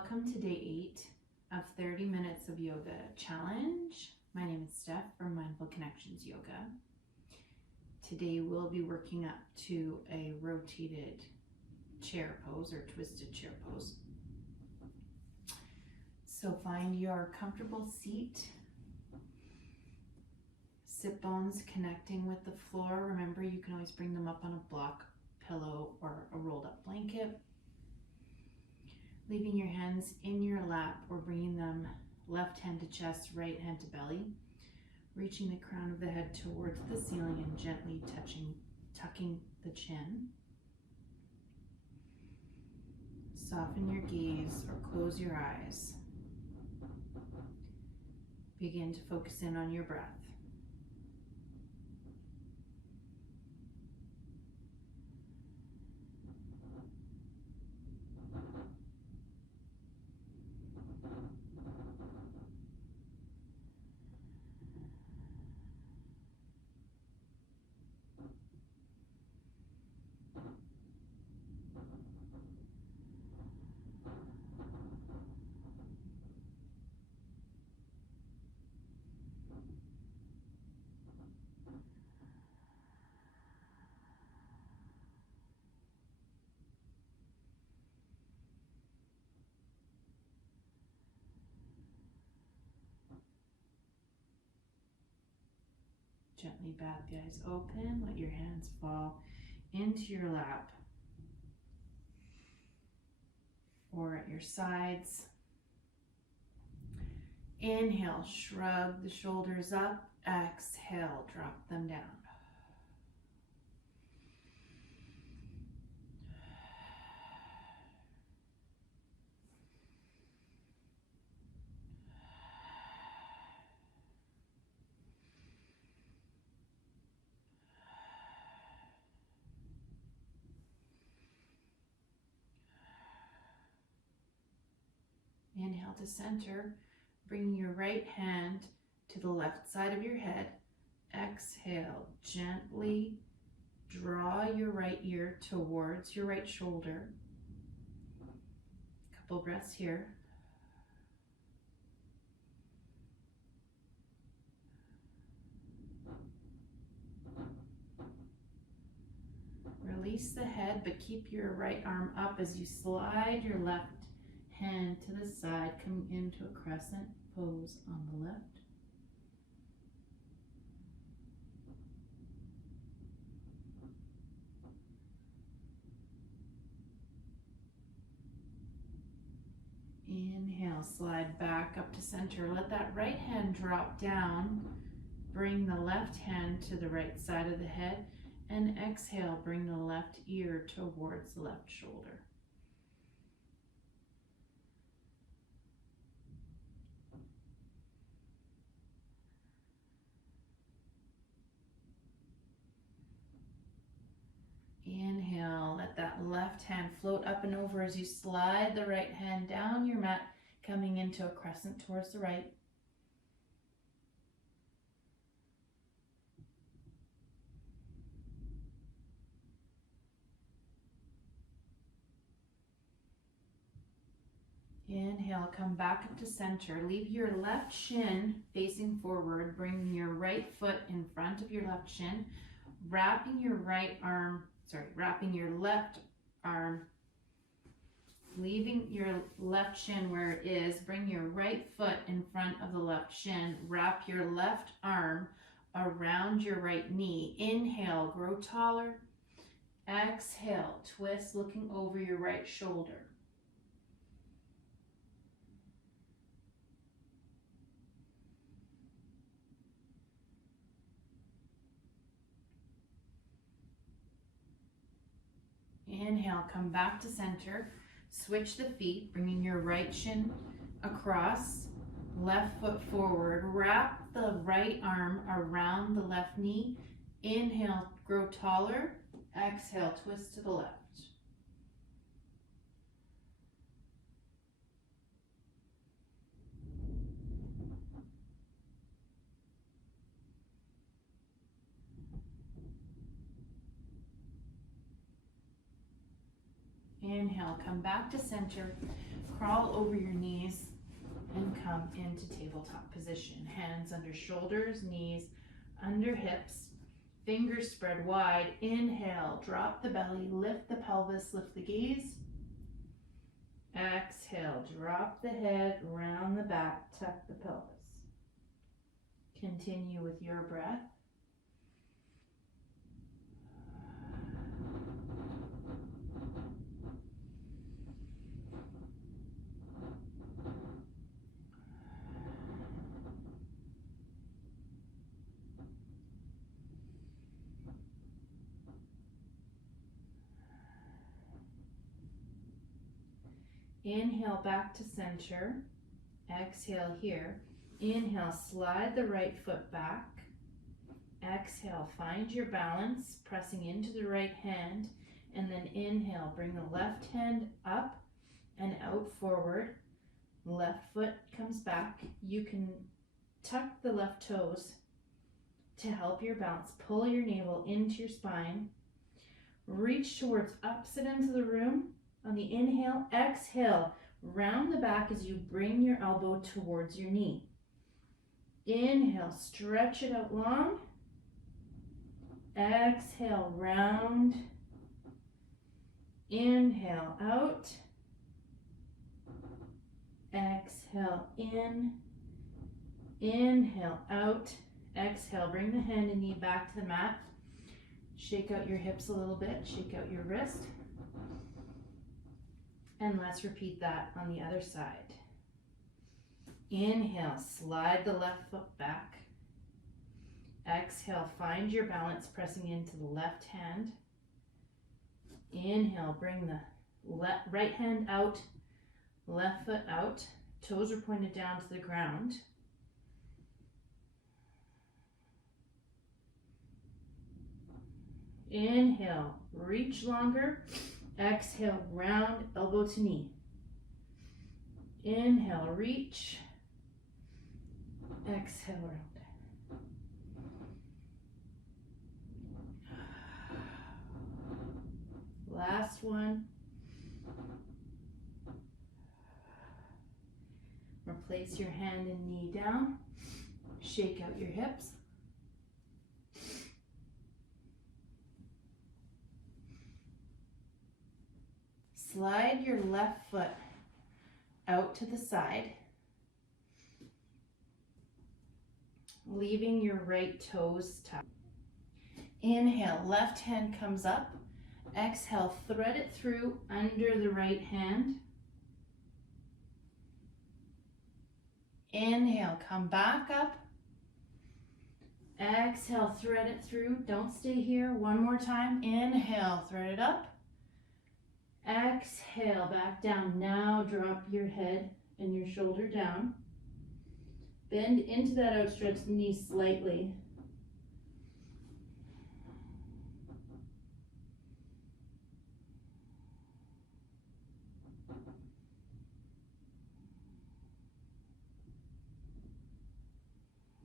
Welcome to day 8 of 30 minutes of yoga challenge. My name is Steph from Mindful Connections Yoga. Today we'll be working up to a rotated chair pose or twisted chair pose. So find your comfortable seat, sit bones connecting with the floor. Remember, you can always bring them up on a block pillow or a rolled up blanket. Leaving your hands in your lap or bringing them left hand to chest, right hand to belly. Reaching the crown of the head towards the ceiling and gently tucking the chin. Soften your gaze or close your eyes. Begin to focus in on your breath. Gently bat the eyes open, let your hands fall into your lap or at your sides. Inhale, shrug the shoulders up. Exhale, drop them down. Inhale to center, bringing your right hand to the left side of your head. Exhale, gently draw your right ear towards your right shoulder. Couple breaths here. Release the head, but keep your right arm up as you slide your left hand to the side, coming into a crescent pose on the left. Inhale, slide back up to center. Let that right hand drop down. Bring the left hand to the right side of the head. And exhale, bring the left ear towards the left shoulder. Inhale, let that left hand float up and over as you slide the right hand down your mat, coming into a crescent towards the right. Inhale, come back up to center. Leave your left shin facing forward, bringing your right foot in front of your left shin, wrapping your left arm, leaving your left shin where it is. Bring your right foot in front of the left shin. Wrap your left arm around your right knee. Inhale, grow taller. Exhale, twist, looking over your right shoulder. Inhale, come back to center. Switch the feet, bringing your right shin across, left foot forward. Wrap the right arm around the left knee. Inhale, grow taller. Exhale, twist to the left. Inhale, come back to center, crawl over your knees and come into tabletop position. Hands under shoulders, knees under hips, fingers spread wide. Inhale, drop the belly, lift the pelvis, lift the gaze. Exhale, drop the head, round the back, tuck the pelvis. Continue with your breath. Inhale back to center. Exhale here. Inhale, slide the right foot back. Exhale, find your balance, pressing into the right hand. And then inhale, bring the left hand up and out forward. Left foot comes back. You can tuck the left toes to help your balance. Pull your navel into your spine. Reach towards opposite ends of the room. On the inhale, exhale, round the back as you bring your elbow towards your knee. Inhale, stretch it out long. Exhale, round. Inhale, out. Exhale, in. Inhale, out. Exhale, bring the hand and knee back to the mat. Shake out your hips a little bit, shake out your wrist. And let's repeat that on the other side. Inhale, slide the left foot back. Exhale, find your balance, pressing into the left hand. Inhale, bring the right hand out, left foot out. Toes are pointed down to the ground. Inhale, reach longer. Exhale, round, elbow to knee. Inhale, reach. Exhale, round. Last one. Replace your hand and knee down. Shake out your hips. Slide your left foot out to the side, leaving your right toes tucked. Inhale, left hand comes up. Exhale, thread it through under the right hand. Inhale, come back up. Exhale, thread it through. Don't stay here. One more time. Inhale, thread it up. Exhale, back down. Now drop your head and your shoulder down. Bend into that outstretched knee slightly.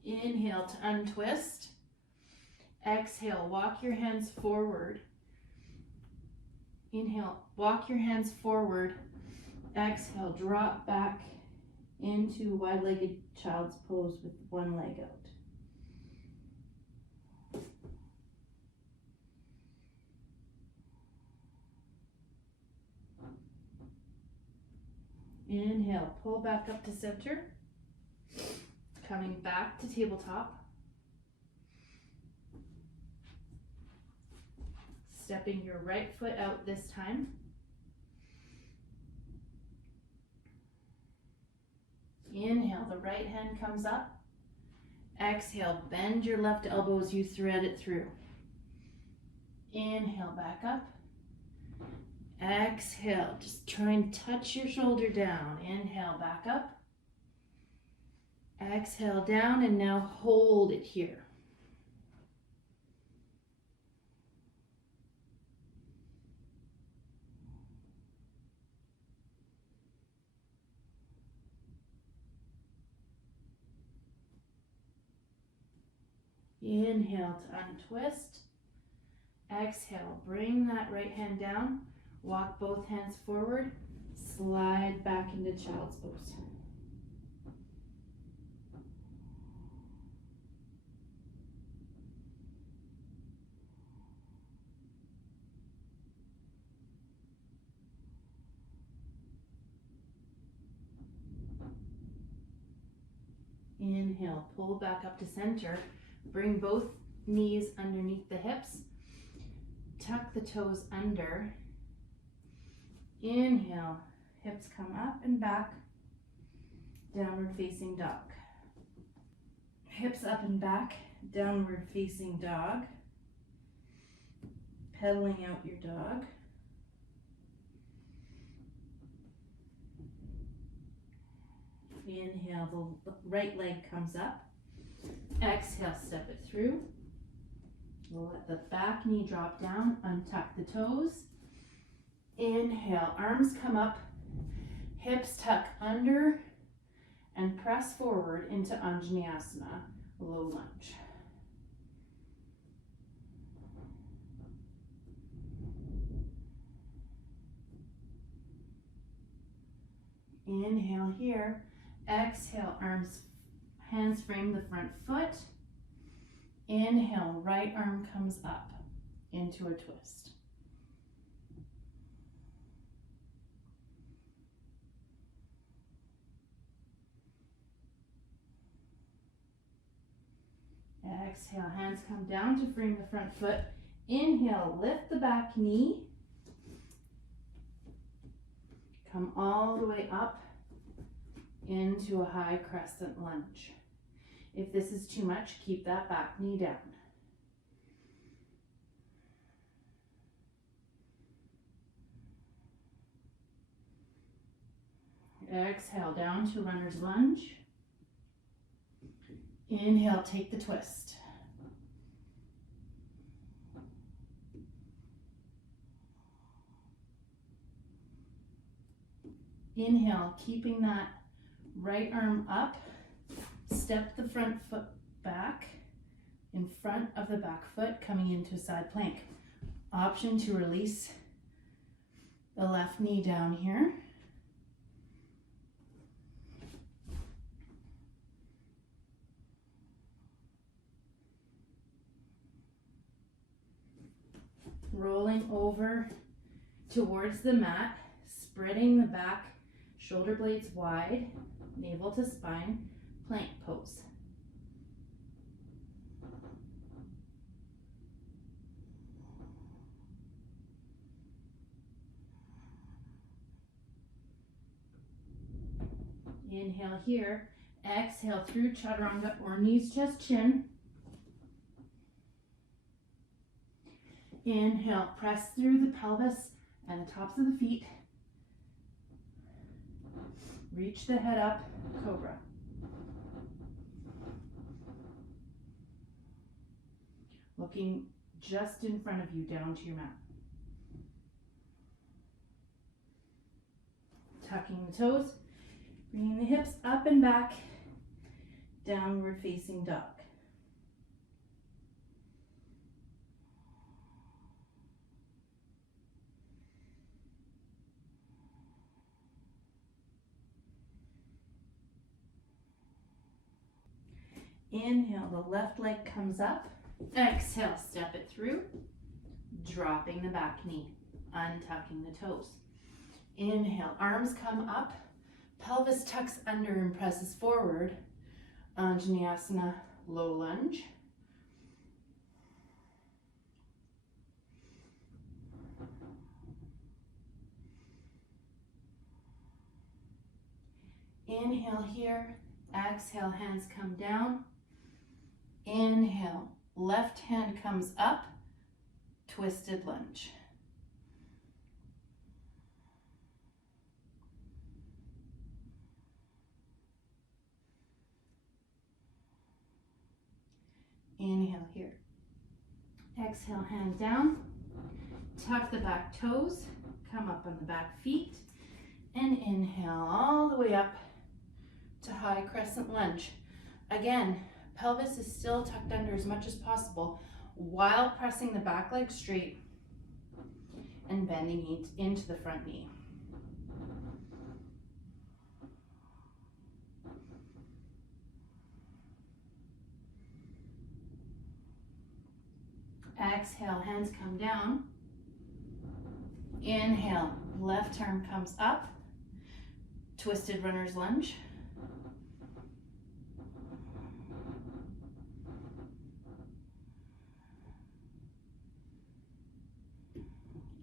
Inhale to untwist. Exhale, walk your hands forward. Inhale, walk your hands forward. Exhale, drop back into wide-legged child's pose with one leg out. Inhale, pull back up to center. Coming back to tabletop. Stepping your right foot out this time. Inhale, the right hand comes up. Exhale, bend your left elbow as you thread it through. Inhale, back up. Exhale, just try and touch your shoulder down. Inhale, back up. Exhale, down, and now hold it here. Inhale to untwist. Exhale, bring that right hand down. Walk both hands forward, slide back into child's pose. Inhale, pull back up to center. Bring both knees underneath the hips. Tuck the toes under. Inhale, hips come up and back. Downward facing dog. Hips up and back, downward facing dog. Pedaling out your dog. Inhale, the right leg comes up. Exhale, step it through. We'll let the back knee drop down, untuck the toes. Inhale, arms come up, hips tuck under, and press forward into Anjaneyasana, low lunge. Inhale here. Exhale, hands frame the front foot. Inhale, right arm comes up into a twist. Exhale, hands come down to frame the front foot. Inhale, lift the back knee. Come all the way up into a high crescent lunge. If this is too much, keep that back knee down. Exhale, down to runner's lunge. Inhale, take the twist. Inhale, keeping that right arm up. Step the front foot back in front of the back foot, coming into side plank. Option to release the left knee down here. Rolling over towards the mat, spreading the back, shoulder blades wide, navel to spine, plank pose. Inhale here, exhale through chaturanga or knees, chest, chin. Inhale, press through the pelvis and the tops of the feet. Reach the head up, cobra. Looking just in front of you down to your mat. Tucking the toes, bringing the hips up and back, downward facing dog. Inhale, the left leg comes up. Exhale, step it through. Dropping the back knee, untucking the toes. Inhale, arms come up. Pelvis tucks under and presses forward. Anjaneyasana, low lunge. Inhale here. Exhale, hands come down. Inhale, left hand comes up, twisted lunge. Inhale here. Exhale, hand down. Tuck the back toes, come up on the back feet, and inhale all the way up to high crescent lunge. Again, pelvis is still tucked under as much as possible while pressing the back leg straight and bending it into the front knee. Exhale, hands come down. Inhale, left arm comes up. Twisted runner's lunge.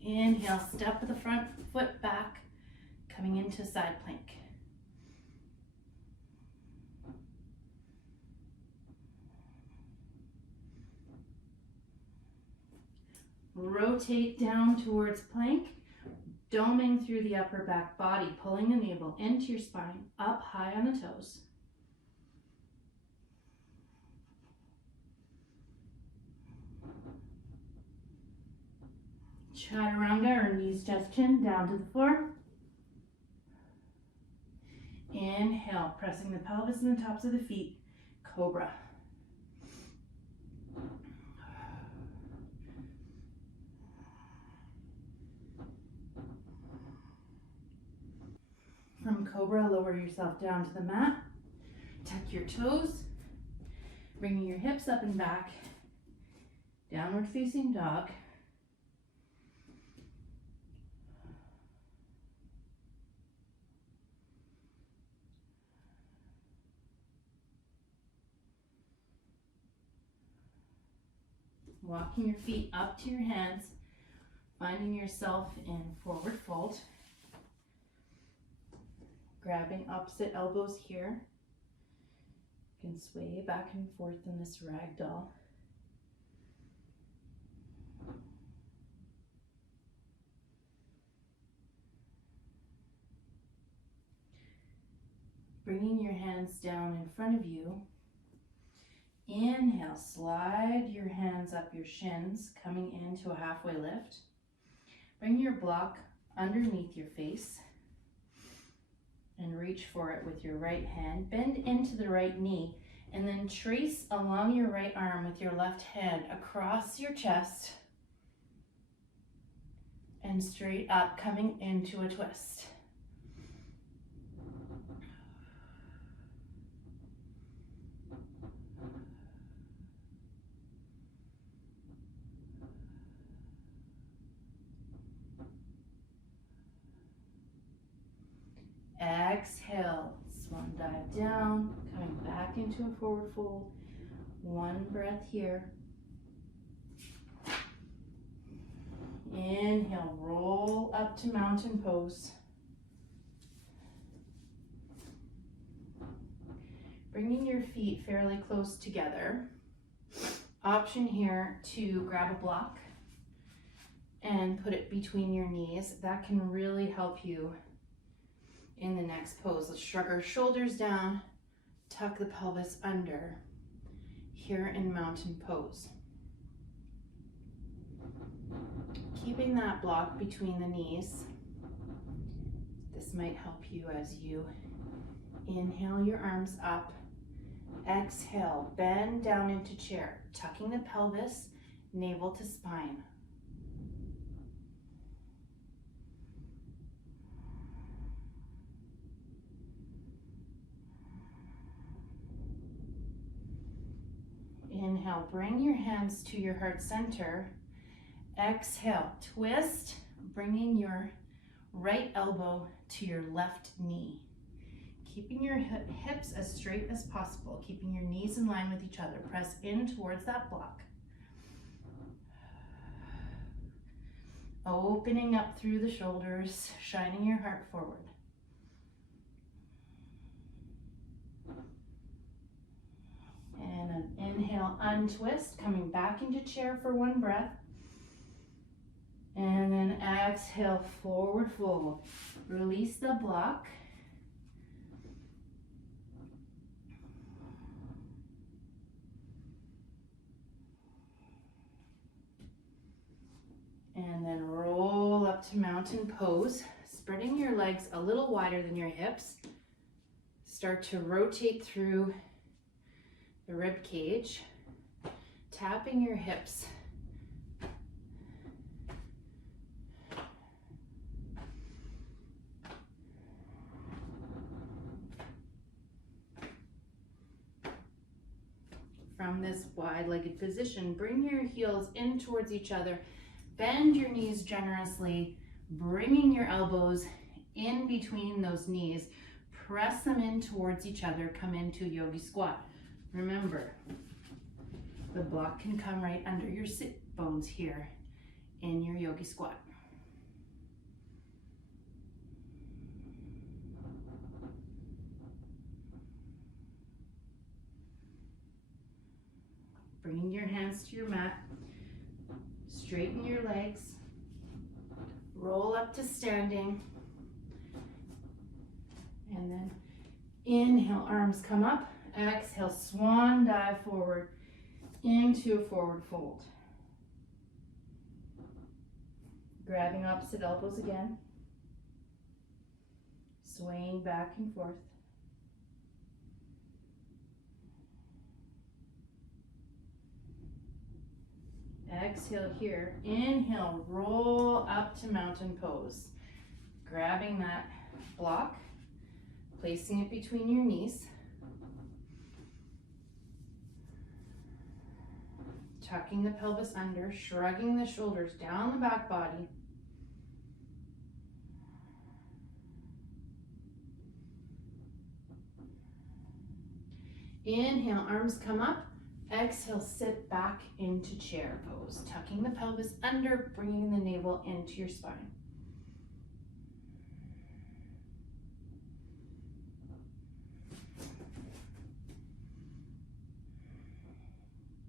Inhale, step the front foot back, coming into side plank. Rotate down towards plank, doming through the upper back body, pulling the navel into your spine, up high on the toes. Chaturanga or knees touch chin down to the floor. Inhale, pressing the pelvis and the tops of the feet, cobra. From cobra, lower yourself down to the mat. Tuck your toes, bringing your hips up and back. Downward facing dog. Walking your feet up to your hands, finding yourself in forward fold. Grabbing opposite elbows here. You can sway back and forth in this ragdoll. Bringing your hands down in front of you. Inhale, slide your hands up your shins, coming into a halfway lift. Bring your block underneath your face and reach for it with your right hand. Bend into the right knee and then trace along your right arm with your left hand across your chest and straight up, coming into a twist. Exhale, swan dive down, coming back into a forward fold. One breath here. Inhale, roll up to mountain pose. Bringing your feet fairly close together. Option here to grab a block and put it between your knees. That can really help you in the next pose. Let's shrug our shoulders down, tuck the pelvis under, here in mountain pose. Keeping that block between the knees. This might help you as you inhale your arms up. Exhale, bend down into chair, tucking the pelvis, navel to spine. Inhale, bring your hands to your heart center. Exhale, twist, bringing your right elbow to your left knee. Keeping your hips as straight as possible, keeping your knees in line with each other. Press in towards that block. Opening up through the shoulders, shining your heart forward. And an inhale, untwist, coming back into chair for one breath. And then exhale, forward fold. Release the block. And then roll up to mountain pose, spreading your legs a little wider than your hips. Start to rotate through the rib cage, tapping your hips. from this wide-legged position. Bring your heels in towards each other. Bend your knees generously, bringing your elbows in between those knees. Press them in towards each other. Come into yogi squat. Remember, the block can come right under your sit bones here in your yogi squat. Bringing your hands to your mat, straighten your legs, roll up to standing, and then inhale, arms come up, exhale, swan dive forward into a forward fold. Grabbing opposite elbows again, swaying back and forth. Exhale here, inhale, roll up to mountain pose. Grabbing that block, placing it between your knees. Tucking the pelvis under, shrugging the shoulders down the back body. Inhale, arms come up. Exhale, sit back into chair pose, tucking the pelvis under, bringing the navel into your spine.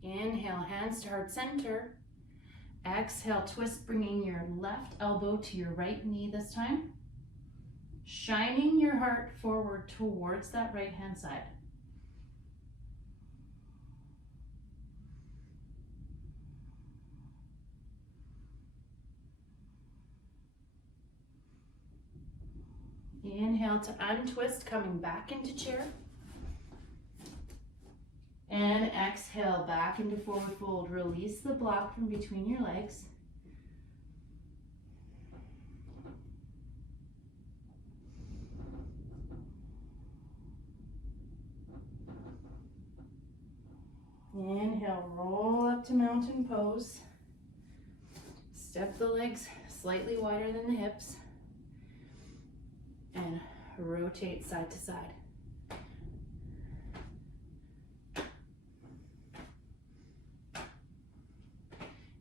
Inhale, hands to heart center. Exhale, twist, bringing your left elbow to your right knee this time. Shining your heart forward towards that right hand side. Inhale to untwist, coming back into chair. And exhale, back into forward fold. Release the block from between your legs. Inhale, roll up to mountain pose. Step the legs slightly wider than the hips. And rotate side to side.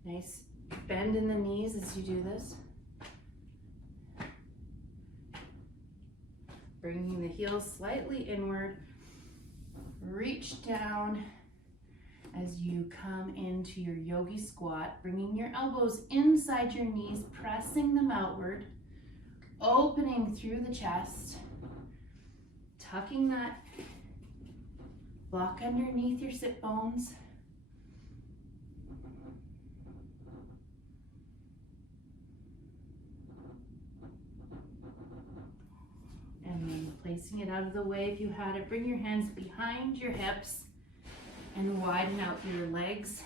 Nice bend in the knees as you do this. Bringing the heels slightly inward. Reach down as you come into your yogi squat, bringing your elbows inside your knees, pressing them outward. Opening through the chest, tucking that block underneath your sit bones. And then placing it out of the way if you had it. Bring your hands behind your hips and widen out your legs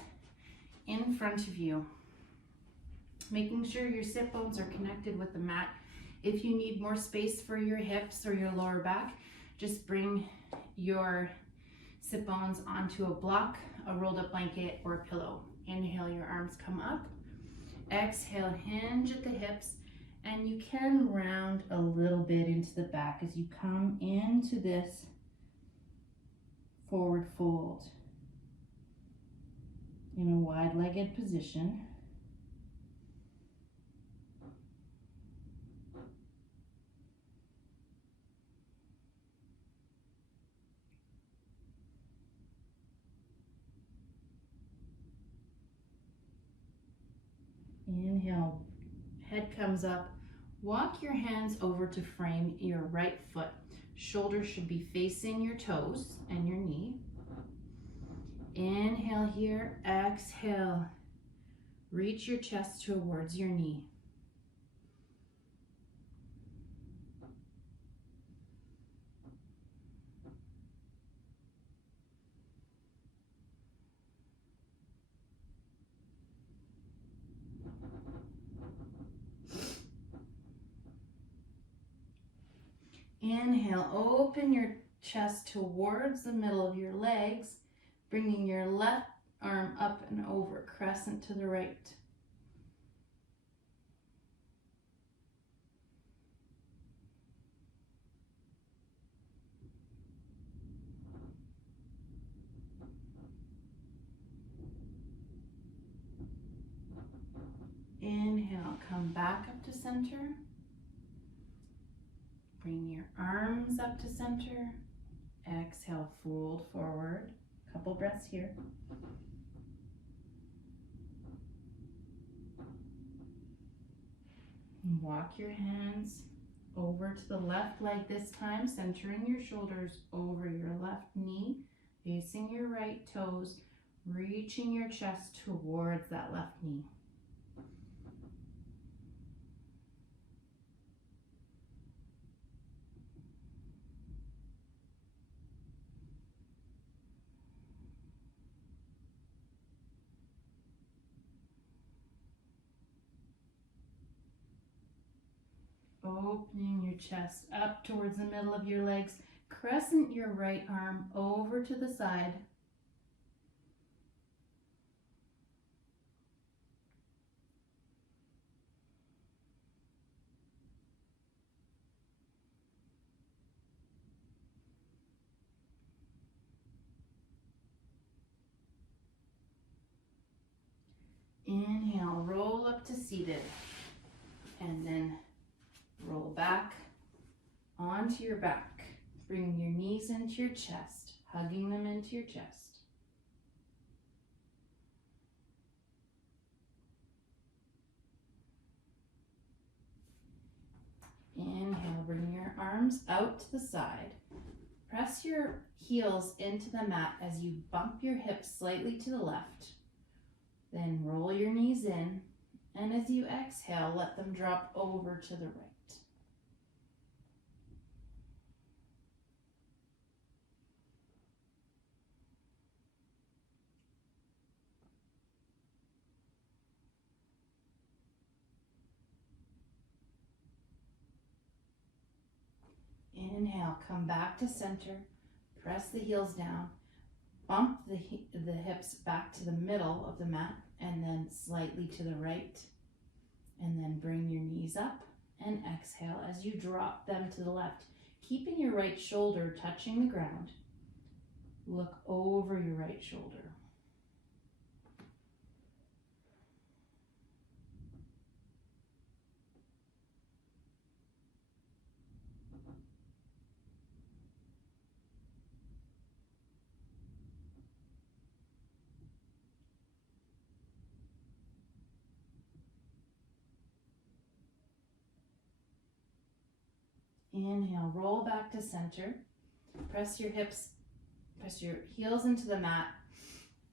in front of you. Making sure your sit bones are connected with the mat. If you need more space for your hips or your lower back, just bring your sit bones onto a block, a rolled up blanket, or a pillow. Inhale, your arms come up. Exhale, hinge at the hips, and you can round a little bit into the back as you come into this forward fold in a wide-legged position. Inhale, head comes up. Walk your hands over to frame your right foot. Shoulders should be facing your toes and your knee. Inhale here, exhale. Reach your chest towards your knee. Inhale, open your chest towards the middle of your legs. Bringing your left arm up and over, crescent to the right. Inhale, come back up to center. Bring your arms up to center. Exhale, fold forward. Couple breaths here. Walk your hands over to the left leg this time, centering your shoulders over your left knee, facing your right toes, reaching your chest towards that left knee. Opening your chest up towards the middle of your legs. Crescent your right arm over to the side. Inhale, roll up to seated. And then roll back onto your back. Bring your knees into your chest, hugging them into your chest. Inhale, bring your arms out to the side. Press your heels into the mat as you bump your hips slightly to the left. Then roll your knees in, and as you exhale, let them drop over to the right. Inhale, come back to center, press the heels down, bump the hips back to the middle of the mat, and then slightly to the right. And then bring your knees up and exhale as you drop them to the left, keeping your right shoulder touching the ground. Look over your right shoulder. Inhale, roll back to center. Press your heels into the mat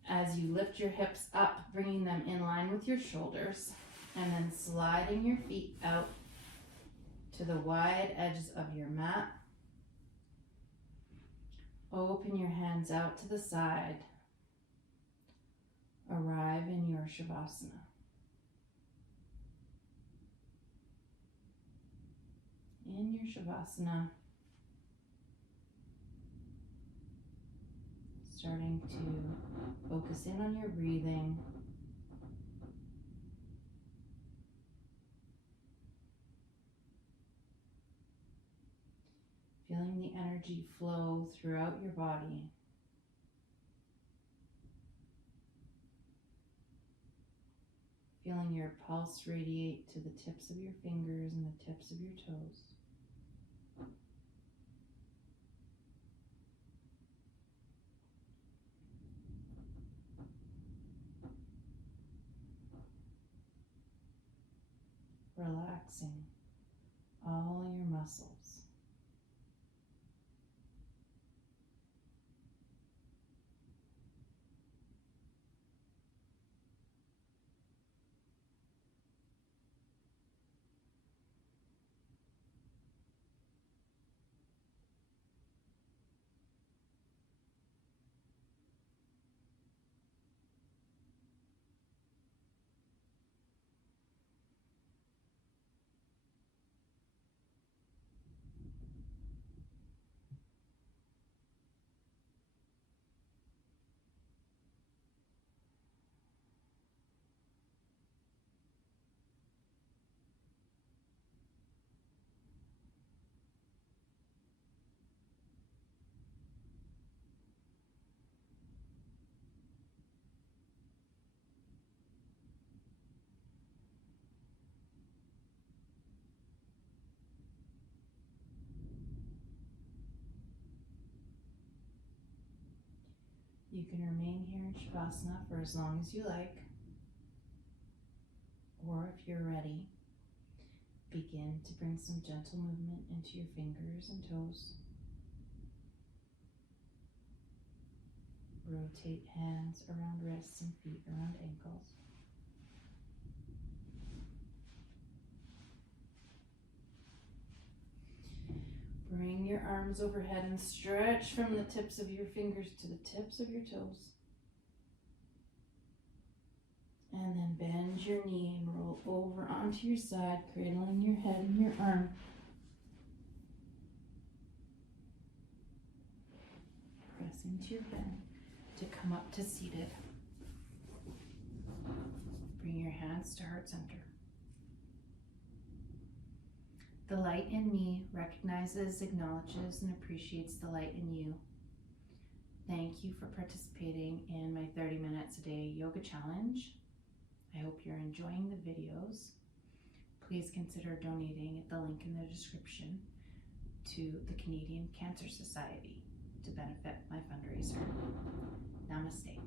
as you lift your hips up, bringing them in line with your shoulders, and then sliding your feet out to the wide edges of your mat. Open your hands out to the side. Arrive in your Shavasana. In your Shavasana, starting to focus in on your breathing. Feeling the energy flow throughout your body. Feeling your pulse radiate to the tips of your fingers and the tips of your toes. Relaxing all your muscles. You can remain here in Shavasana for as long as you like, or if you're ready, begin to bring some gentle movement into your fingers and toes. Rotate hands around wrists and feet around ankles. Bring your arms overhead and stretch from the tips of your fingers to the tips of your toes. And then bend your knee and roll over onto your side, cradling your head and your arm. Press into your bend to come up to seated. Bring your hands to heart center. The light in me recognizes, acknowledges, and appreciates the light in you. Thank you for participating in my 30 minutes a day yoga challenge. I hope you're enjoying the videos. Please consider donating at the link in the description to the Canadian Cancer Society to benefit my fundraiser. Namaste.